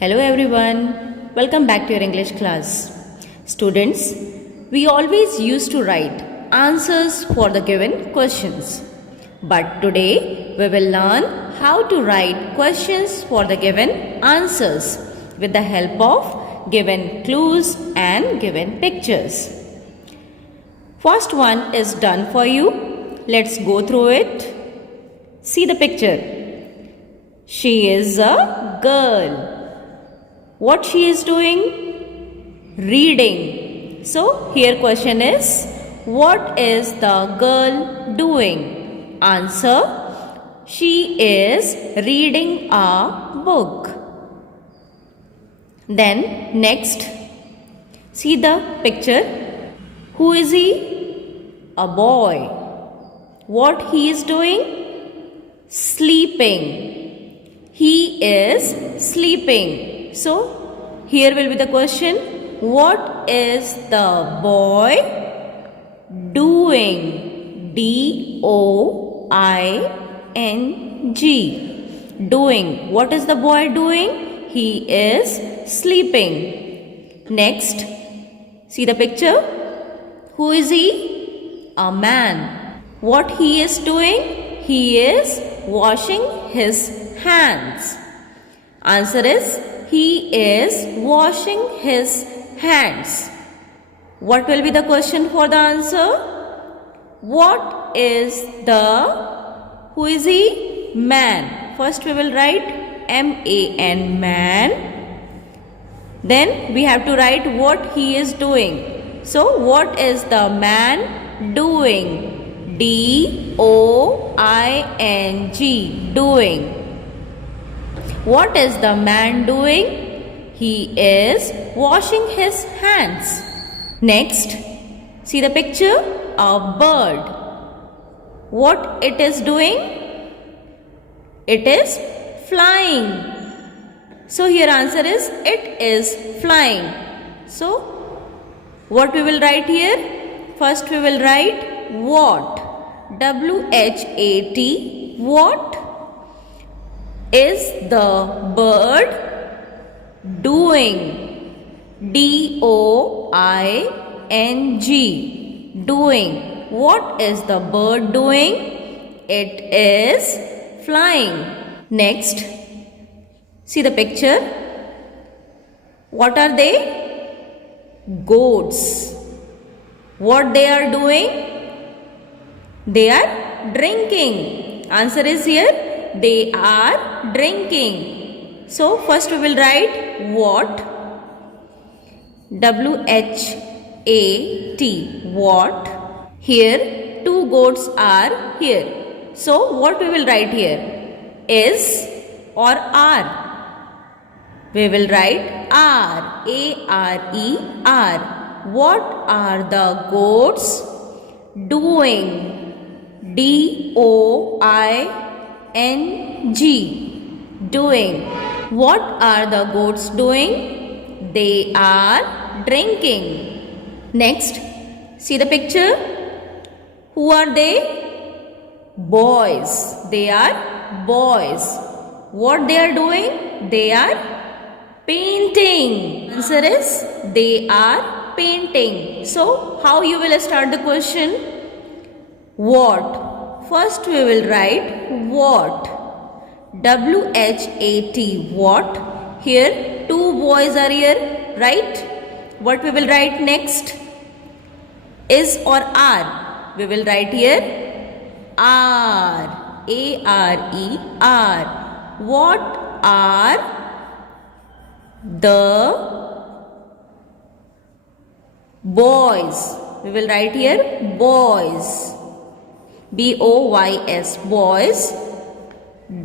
Hello everyone, welcome back to your English class. Students, we always used to write answers for the given questions. But today we will learn how to write questions for the given answers with the help of given clues and given pictures. First one is done for you. Let's go through it. See the picture. She is a girl. What she is doing? Reading. So here question is, what is the girl doing? Answer, she is reading a book. Then next, see the picture. Who is he? A boy. What he is doing? Sleeping. He is sleeping. So, here will be the question, what is the boy doing? D-O-I-N-G. Doing. What is the boy doing? He is sleeping. Next, see the picture. Who is he? A man. What he is doing? He is washing his hands. Answer is, he is washing his hands. What will be the question for the answer? What is the, who is he? Man. First we will write M-A-N, man. Then we have to write what he is doing. So what is the man doing? D-O-I-N-G, doing. What is the man doing? He is washing his hands. Next, see the picture, a bird. What it is doing? It is flying. So here answer is, it is flying. So what we will write here? First we will write what. W-H-A-T, what is the bird doing? D-O-I-N-G, doing. What is the bird doing? It is flying. Next, see the picture. What are they? Goats. What they are doing? They are drinking. Answer is here, they are drinking. So first we will write what. W-H-A-T, what. Here two goats are here. So what we will write here? Is or are? We will write are. A-R-E-R. What are the goats doing? D-O-I-N-G, doing. What are the goats doing? They are drinking. Next, see the picture. Who are they? Boys. They are boys. What they are doing? They are painting. Answer is, they are painting. So, how you will start the question? What? First we will write what. W-H-A-T, what. Here two boys are here, right? What we will write next? Is or are? We will write here are. A-R-E-R. What are the boys? We will write here boys. B-O-Y-S, boys,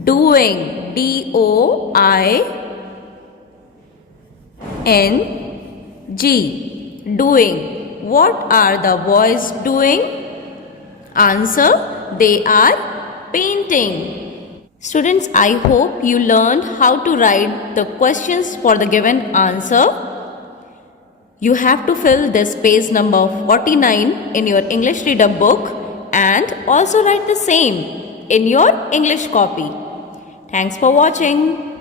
doing. D-O-I-N-G, doing. What are the boys doing? Answer, they are painting. Students, I hope you learned how to write the questions for the given answer. You have to fill this page number 49 in your English reader book and also write the same in your English copy. Thanks for watching.